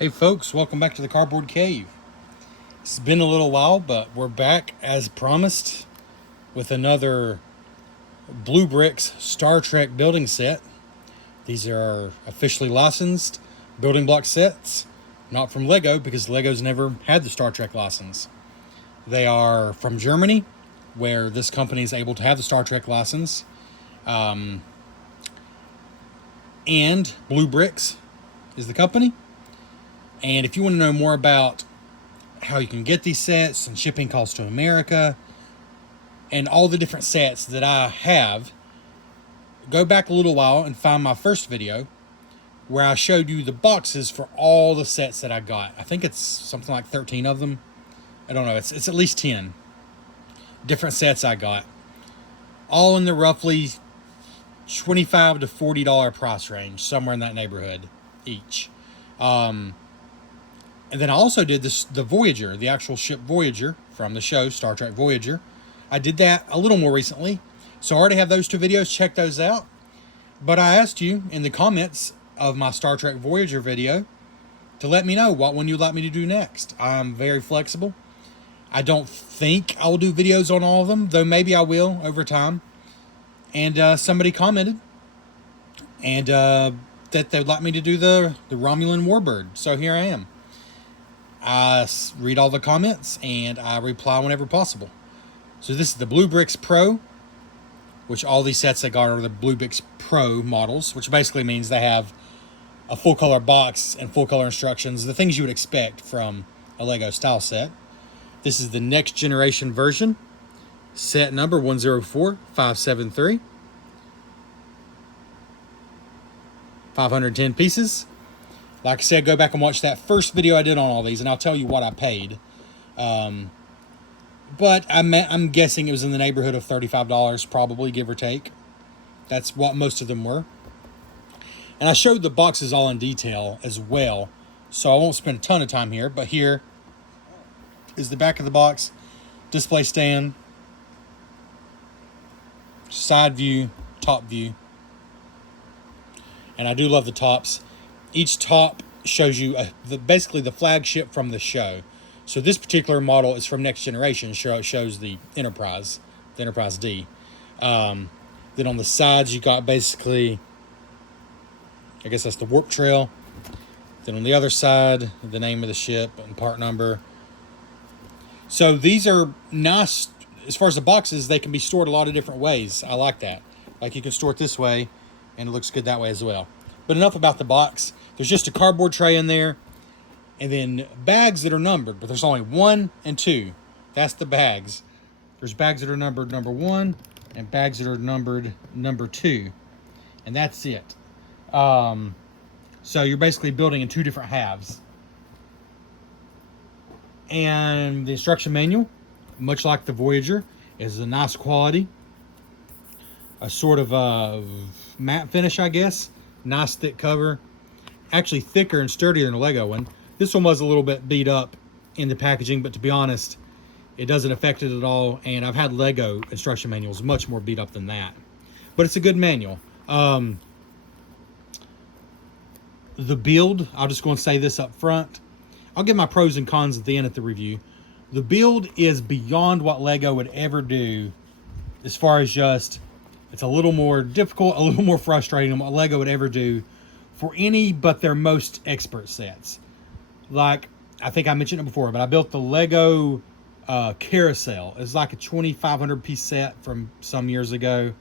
Hey folks, welcome back to the Cardboard Cave. It's been a little while, but we're back as promised with another Blue Brixx Star Trek building set. These are officially licensed building block sets, not from Lego because Lego's never had the Star Trek license. They are from Germany, where this company is able to have the Star Trek license. And Blue Brixx is the company. And if you want to know more about how you can get these sets and shipping costs to America and all the different sets that I have, go back a little while and find my first video where I showed you the boxes for all the sets that I got. I think it's something like 13 of them. I don't know. It's at least 10 different sets I got. All in the roughly $25 to $40 price range, somewhere in that neighborhood each. And then I also did the Voyager, the actual ship Voyager from the show, Star Trek Voyager. I did that a little more recently. So I already have those two videos. Check those out. But I asked you in the comments of my Star Trek Voyager video to let me know what one you'd like me to do next. I'm very flexible. I don't think I'll do videos on all of them, though maybe I will over time. And somebody commented and that they'd like me to do the Romulan Warbird. So here I am. I read all the comments and I reply whenever possible. So this is the Blue Brixx Pro, which all these sets I got are the Blue Brixx Pro models, which basically means they have a full color box and full color instructions, the things you would expect from a Lego style set. This is the next generation version, set number 104573. 510 pieces. Like I said, go back and watch that first video I did on all these, and I'll tell you what I paid. But I'm guessing it was in the neighborhood of $35, probably, give or take. That's what most of them were. And I showed the boxes all in detail as well, so I won't spend a ton of time here. But here is the back of the box, display stand, side view, top view. And I do love the tops. Each top shows you basically the flagship from the show. So this particular model is from Next Generation. It shows the Enterprise D. Then on the sides, you got basically, I guess that's the warp trail. Then on the other side, the name of the ship and part number. So these are nice. As far as the boxes, they can be stored a lot of different ways. I like that. Like you can store it this way, and it looks good that way as well. But enough about the box. There's just a cardboard tray in there, and then bags that are numbered, but there's only 1 and 2. That's the bags. There's bags that are numbered number 1 and bags that are numbered number 2, and that's it. So you're basically building in 2 different halves. And the instruction manual, much like the Voyager, is a nice quality. A sort of a matte finish, I guess. Nice thick cover. Actually thicker and sturdier than the Lego one. This one was a little bit beat up in the packaging, but to be honest, it doesn't affect it at all. And I've had Lego instruction manuals much more beat up than that. But it's a good manual. The build, I'll just go and say this up front. I'll give my pros and cons at the end of the review. The build is beyond what Lego would ever do as far as just, it's a little more difficult, a little more frustrating than what Lego would ever do for any but their most expert sets. Like, I think I mentioned it before, but I built the Lego Carousel. It's like a 2,500 piece set from some years ago.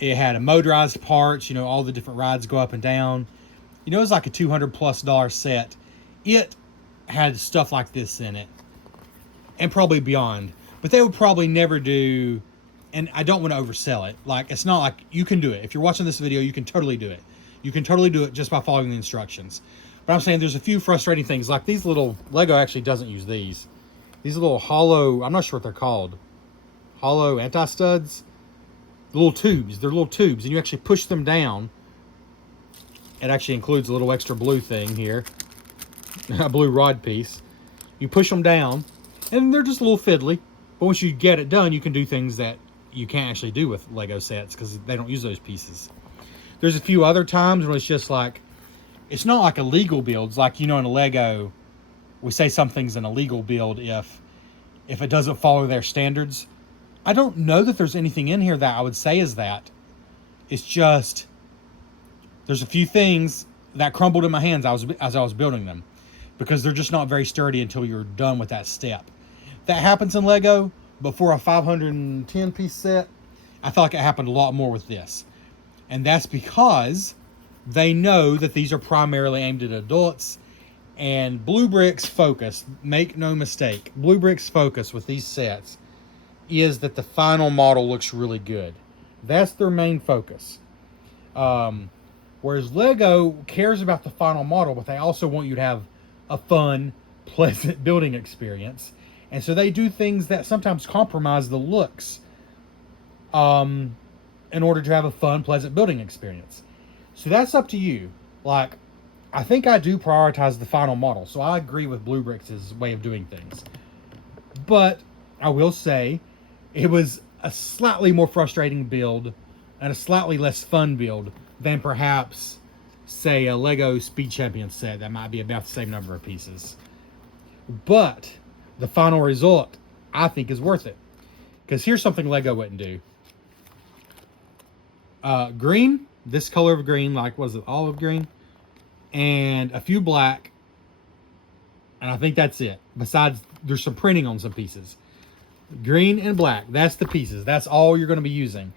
It had a motorized parts, all the different rides go up and down. It was like a $200+ set. It had stuff like this in it, and probably beyond. But they would probably never do, and I don't want to oversell it. Like, it's not like you can do it. If you're watching this video, you can totally do it. You can totally do it just by following the instructions. But I'm saying there's a few frustrating things. Like these little, Lego actually doesn't use these. These little hollow, I'm not sure what they're called. Hollow anti-studs. The little tubes. They're little tubes. And you actually push them down. It actually includes a little extra blue thing here. A blue rod piece. You push them down. And they're just a little fiddly. But once you get it done, you can do things that you can't actually do with Lego sets because they don't use those pieces. There's a few other times when it's just like, it's not like illegal builds. Like, in a Lego, we say something's an illegal build if it doesn't follow their standards. I don't know that there's anything in here that I would say is that. It's just, there's a few things that crumbled in my hands as I was building them, because they're just not very sturdy until you're done with that step. That happens in Lego, but for a 510 piece set, I feel like it happened a lot more with this. And that's because they know that these are primarily aimed at adults. And Blue Brixx focus, make no mistake, Blue Brixx focus with these sets is that the final model looks really good. That's their main focus. Whereas Lego cares about the final model, but they also want you to have a fun, pleasant building experience. And so they do things that sometimes compromise the looks in order to have a fun, pleasant building experience. So that's up to you. Like, I think I do prioritize the final model. So I agree with Blue Brixx's way of doing things. But I will say it was a slightly more frustrating build and a slightly less fun build than perhaps, say, a Lego Speed Champion set that might be about the same number of pieces. But the final result, I think, is worth it. Because here's something Lego wouldn't do. Green, this color of green, like, was it olive green? And a few black. And I think that's it. Besides, there's some printing on some pieces. Green and black, that's the pieces. That's all you're going to be using.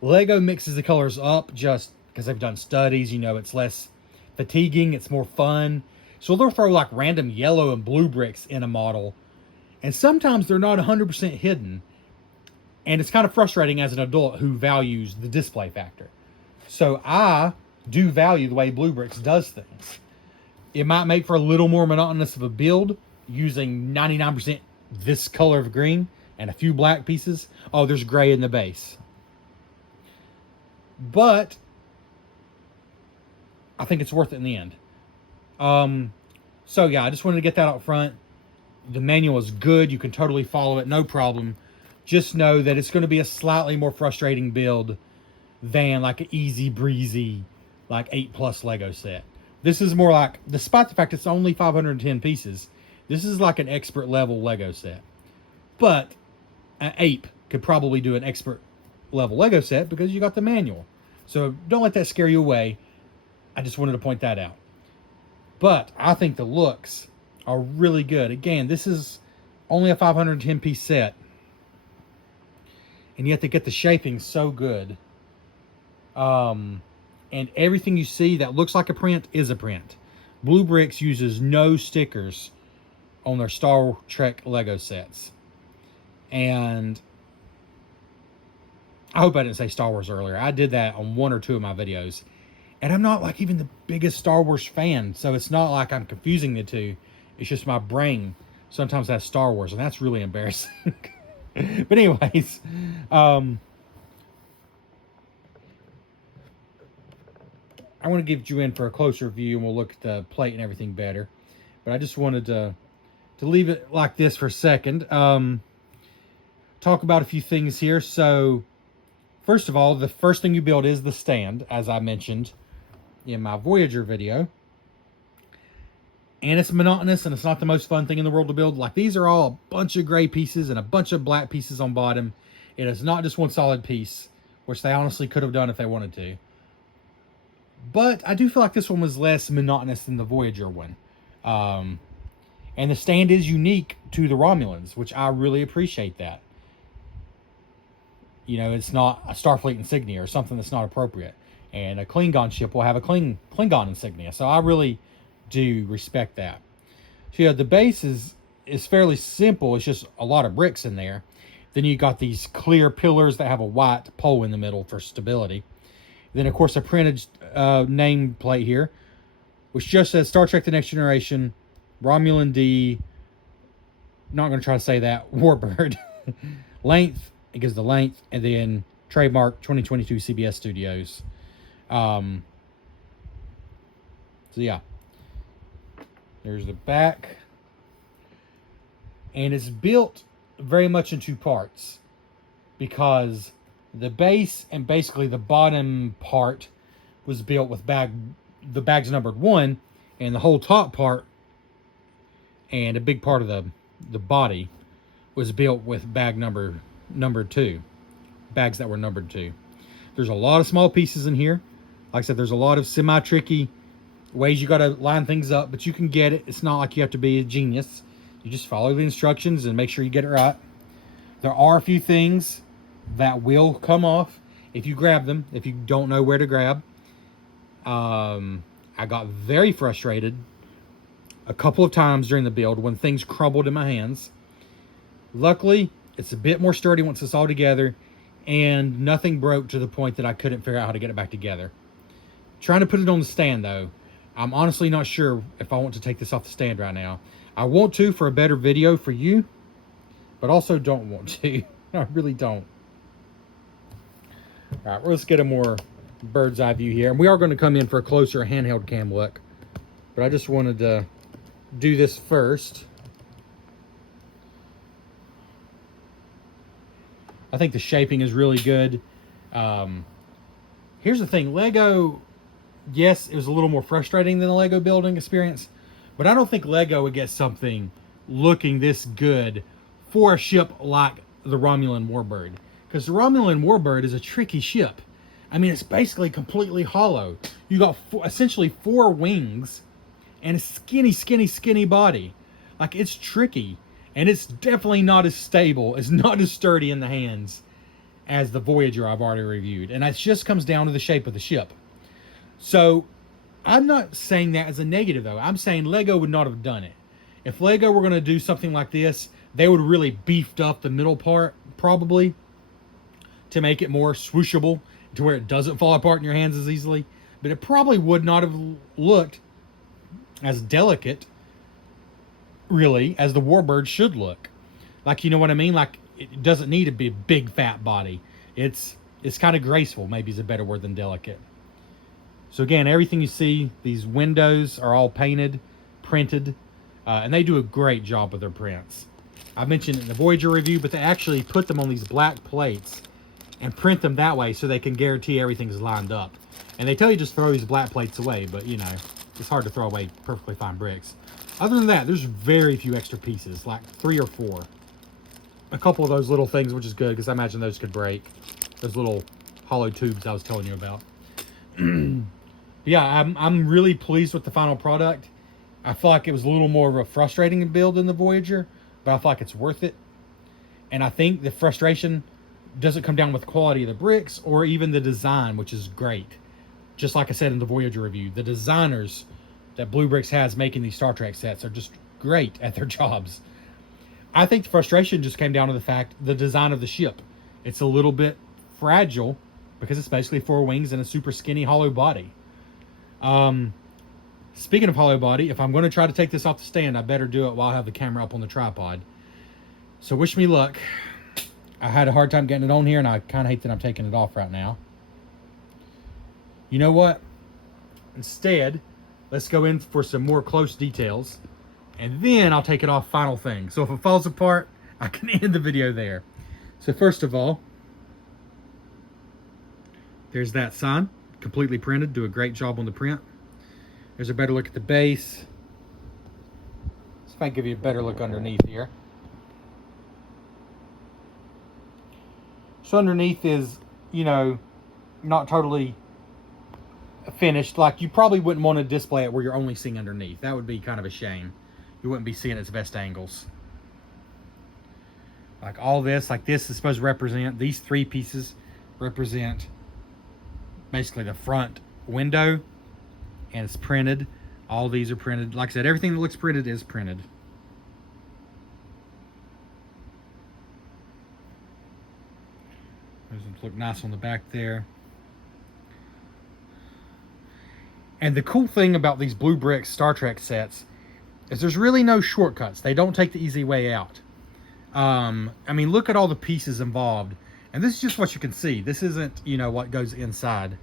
Lego mixes the colors up just because they've done studies. It's less fatiguing. It's more fun. So they'll throw like random yellow and blue bricks in a model. And sometimes they're not 100% hidden. And it's kind of frustrating as an adult who values the display factor. So I do value the way Blue Brixx does things. It might make for a little more monotonous of a build using 99% this color of green and a few black pieces. Oh, there's gray in the base. But I think it's worth it in the end. So yeah, I just wanted to get that out front. The manual is good. You can totally follow it, no problem. Just know that it's going to be a slightly more frustrating build than like an easy breezy, like 8+ Lego set. This is more like, despite the fact it's only 510 pieces, this is like an expert level Lego set. But an ape could probably do an expert level Lego set because you got the manual. So don't let that scare you away. I just wanted to point that out. But I think the looks are really good. Again, this is only a 510 piece set. And yet they get the shaping so good. And everything you see that looks like a print is a print. Blue Brixx uses no stickers on their Star Trek Lego sets. And I hope I didn't say Star Wars earlier. I did that on 1 or 2 of my videos. And I'm not like even the biggest Star Wars fan. So it's not like I'm confusing the two. It's just my brain sometimes has Star Wars. And that's really embarrassing. But anyways. I want to give you in for a closer view. And we'll look at the plate and everything better. But I just wanted to leave it like this for a second. Talk about a few things here. So, first of all, the first thing you build is the stand, as I mentioned in my Voyager video. And it's monotonous, and it's not the most fun thing in the world to build. Like, these are all a bunch of gray pieces and a bunch of black pieces on bottom. It is not just one solid piece, which they honestly could have done if they wanted to. But I do feel like this one was less monotonous than the Voyager one. And the stand is unique to the Romulans, which I really appreciate that. It's not a Starfleet insignia or something that's not appropriate. And a Klingon ship will have a Klingon insignia. So I really do respect that. So the base is fairly simple. It's just a lot of bricks in there. Then you got these clear pillars that have a white pole in the middle for stability. Then, of course, a printed name plate here, which just says Star Trek The Next Generation, Romulan D, not going to try to say that, Warbird. Length, it gives the length, and then trademark 2022 CBS Studios. So, yeah. There's the back. And it's built very much in 2 parts because the base and basically the bottom part was built with the bag's numbered 1, and the whole top part and a big part of the body was built with bag numbered 2. Bags that were numbered 2. There's a lot of small pieces in here. Like I said, there's a lot of semi-tricky ways you got to line things up, but you can get it. It's not like you have to be a genius. You just follow the instructions and make sure you get it right. There are a few things that will come off if you grab them, if you don't know where to grab. I got very frustrated a couple of times during the build when things crumbled in my hands. Luckily, it's a bit more sturdy once it's all together, and nothing broke to the point that I couldn't figure out how to get it back together. Trying to put it on the stand, though. I'm honestly not sure if I want to take this off the stand right now. I want to for a better video for you, but also don't want to. I really don't. All right, let's get a more bird's eye view here. And we are going to come in for a closer handheld cam look, but I just wanted to do this first. I think the shaping is really good. Here's the thing. Lego, yes, it was a little more frustrating than the Lego building experience, but I don't think Lego would get something looking this good for a ship like the Romulan Warbird. Because the Romulan Warbird is a tricky ship. I mean, it's basically completely hollow. You got essentially 4 wings and a skinny body. Like, it's tricky. And it's definitely not as stable, it's not as sturdy in the hands as the Voyager I've already reviewed. And that just comes down to the shape of the ship. So, I'm not saying that as a negative, though. I'm saying Lego would not have done it. If Lego were going to do something like this, they would really beefed up the middle part, probably, to make it more swooshable, to where it doesn't fall apart in your hands as easily. But it probably would not have looked as delicate, really, as the Warbird should look. Like, you know what I mean? Like, it doesn't need to be a big fat body. It's kind of graceful, maybe is a better word than delicate. So again, everything you see, these windows are all painted, printed, and they do a great job with their prints. I mentioned it in the Voyager review, but they actually put them on these black plates and print them that way so they can guarantee everything's lined up. And they tell you just throw these black plates away, but you know, it's hard to throw away perfectly fine bricks. Other than that, there's very few extra pieces, like 3 or 4. A couple of those little things, which is good, because I imagine those could break. Those little hollow tubes I was telling you about. Yeah, I'm really pleased with the final product. I feel like it was a little more of a frustrating build than the Voyager, but I feel like it's worth it. And I think the frustration doesn't come down with the quality of the bricks or even the design, which is great. Just like I said in the Voyager review, the designers that Blue Brixx has making these Star Trek sets are just great at their jobs. I think the frustration just came down to the fact, the design of the ship. It's a little bit fragile because it's basically 4 wings and a super skinny hollow body. Speaking of hollow body, if I'm going to try to take this off the stand, I better do it while I have the camera up on the tripod. So wish me luck. I had a hard time getting it on here, and I kind of hate that I'm taking it off right now. You know what? Instead, let's go in for some more close details, and then I'll take it off final thing. So if it falls apart, I can end the video there. So first of all, there's that sign, completely printed. Do a great job on the print. There's a better look at the base. Let's see if I can give you a better look underneath here. So underneath is, you know, not totally finished. Like, you probably wouldn't want to display it where you're only seeing underneath. That would be kind of a shame. You wouldn't be seeing its best angles. Like all this, like this is supposed to represent, these 3 pieces represent basically the front window, and it's printed. All these are printed. Like I said, everything that looks printed is printed. Those look nice on the back there. And the cool thing about these Blue Brixx Star Trek sets is there's really no shortcuts. They don't take the easy way out. I mean, look at all the pieces involved. And this is just what you can see. This isn't, you know, what goes inside.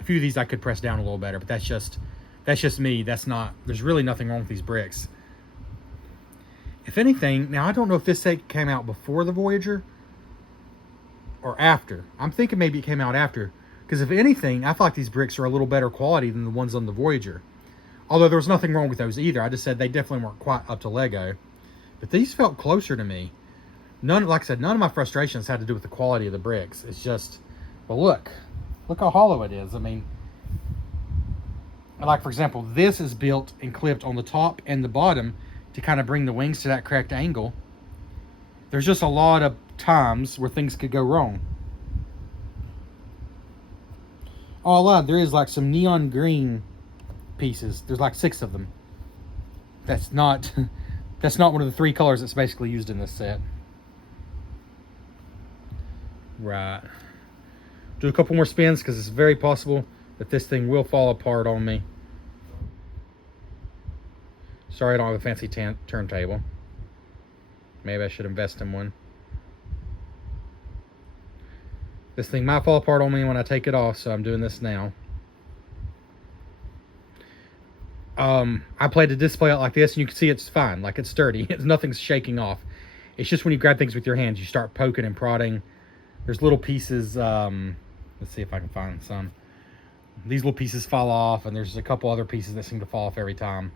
A few of these I could press down a little better, but that's just me. That's not, there's really nothing wrong with these bricks. If anything, now I don't know if this set came out before the Voyager or after. I'm thinking maybe it came out after. Because if anything, I feel like these bricks are a little better quality than the ones on the Voyager. Although there was nothing wrong with those either. I just said they definitely weren't quite up to Lego. But these felt closer to me. Like I said, none of my frustrations had to do with the quality of the bricks. It's just, well, look how hollow it is. I mean, like for example, this is built and clipped on the top and the bottom to kind of bring the wings to that correct angle. There's just a lot of times where things could go wrong. Oh, I lied. There is like some neon green pieces. There's like 6 of them. That's not one of the 3 colors that's basically used in this set. Right. Do a couple more spins because it's very possible that this thing will fall apart on me. Sorry, I don't have a fancy turntable. Maybe I should invest in one. This thing might fall apart on me when I take it off, so I'm doing this now. I played to display it like this, and you can see it's fine. Like, it's sturdy. Nothing's shaking off. It's just when you grab things with your hands, you start poking and prodding. There's little pieces. Let's see if I can find some. These little pieces fall off, and there's a couple other pieces that seem to fall off every time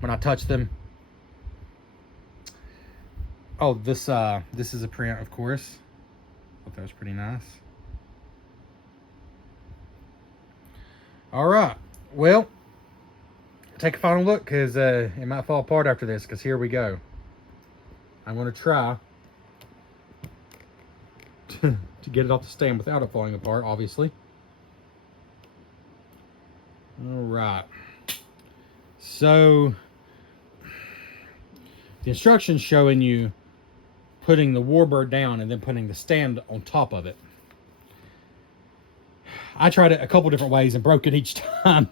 when I touch them. Oh, this is a print, of course. Thought that was pretty nice. All right, well, take a final look because it might fall apart after this. Because here we go. I'm going to try to get it off the stand without it falling apart, obviously. All right. So the instructions showing you putting the Warbird down and then putting the stand on top of it. I tried it a couple different ways and broke it each time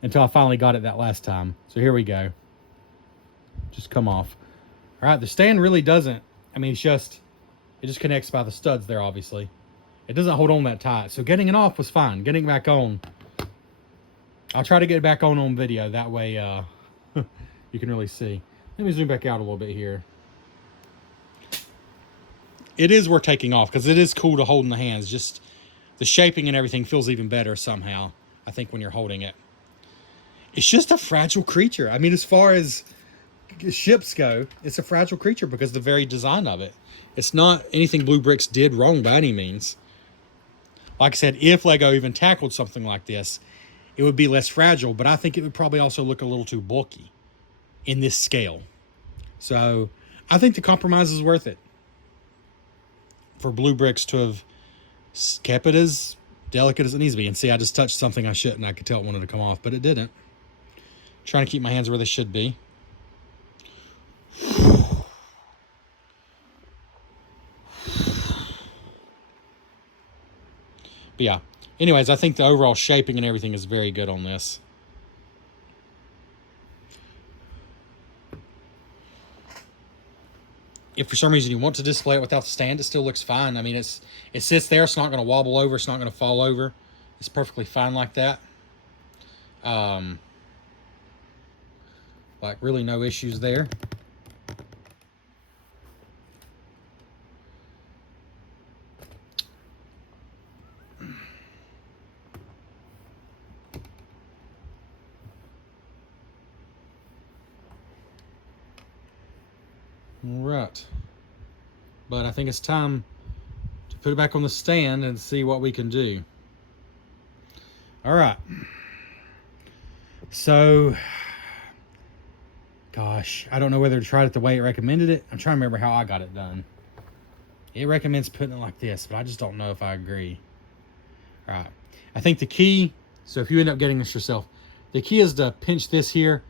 until I finally got it that last time. So here we go. Just come off. All right, the stand really doesn't. I mean, it just connects by the studs there, obviously. It doesn't hold on that tight. So getting it off was fine. Getting it back on, I'll try to get it back on video. That way you can really see. Let me zoom back out a little bit here. It is worth taking off because it is cool to hold in the hands. Just the shaping and everything feels even better somehow, I think, when you're holding it. It's just a fragile creature. I mean, as far as ships go, it's a fragile creature because of the very design of it. It's not anything Blue Brixx did wrong by any means. Like I said, if Lego even tackled something like this, it would be less fragile, but I think it would probably also look a little too bulky in this scale. So I think the compromise is worth it for Blue Brixx to have kept it as delicate as it needs to be. And see, I just touched something I shouldn't. I could tell it wanted to come off, but it didn't. Trying to keep my hands where they should be. But yeah, anyways, I think the overall shaping and everything is very good on this. If for some reason you want to display it without the stand, it still looks fine. I mean, it sits there. It's not going to wobble over. It's not going to fall over. It's perfectly fine like that. Like, really no issues there. Right, but I think it's time to put it back on the stand and see what we can do. All right, so gosh, I don't know whether to try it the way it recommended it. I'm trying to remember how I got it done. It recommends putting it like this, but I just don't know if I agree. All right, I think the key, so if you end up getting this yourself, the key is to pinch this here,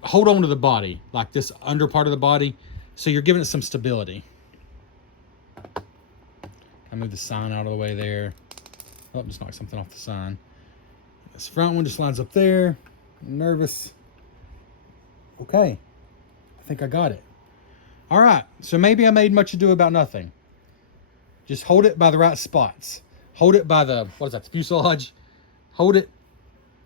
hold on to the body, like this under part of the body, so you're giving it some stability. I move the sign out of the way there. Oh, just knocked something off the sign. This front one just lines up there. I'm nervous. Okay. I think I got it. All right. So maybe I made much ado about nothing. Just hold it by the right spots. Hold it by the, what is that, the fuselage? Hold it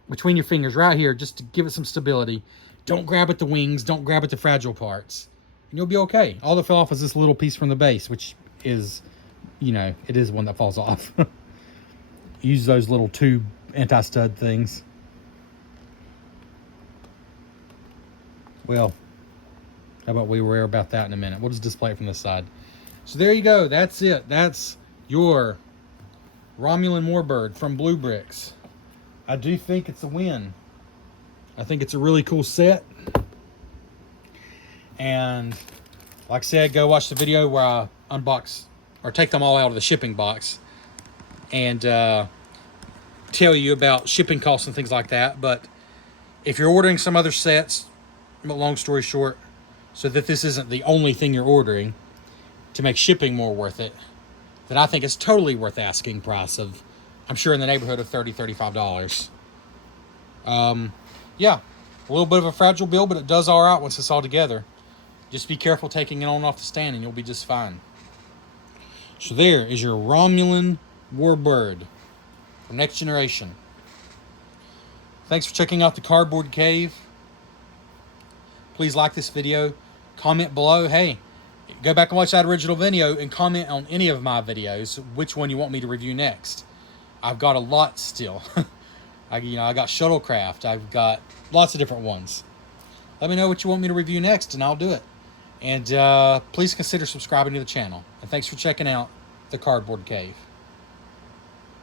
between your fingers right here just to give it some stability. Don't grab at the wings. Don't grab at the fragile parts. And you'll be okay. All that fell off is this little piece from the base, which is, you know, it is one that falls off. use those little tube anti-stud things. Well, how about we worry about that in a minute. We'll just display it from this side. So there you go. That's it. That's your Romulan Warbird from Blue Brixx. I do think it's a win. I think it's a really cool set. And like I said, go watch the video where I unbox or take them all out of the shipping box and tell you about shipping costs and things like that. But if you're ordering some other sets, long story short, so that this isn't the only thing you're ordering to make shipping more worth it, then I think it's totally worth asking price of, I'm sure, in the neighborhood of $30, $35. Yeah, a little bit of a fragile build, but it does all right once it's all together. Just be careful taking it on off the stand and you'll be just fine. So there is your Romulan Warbird from Next Generation. Thanks for checking out the Cardboard Cave. Please like this video. Comment below. Hey, go back and watch that original video and comment on any of my videos, which one you want me to review next. I've got a lot still. I got Shuttlecraft. I've got lots of different ones. Let me know what you want me to review next and I'll do it. And please consider subscribing to the channel. And thanks for checking out the Cardboard Cave.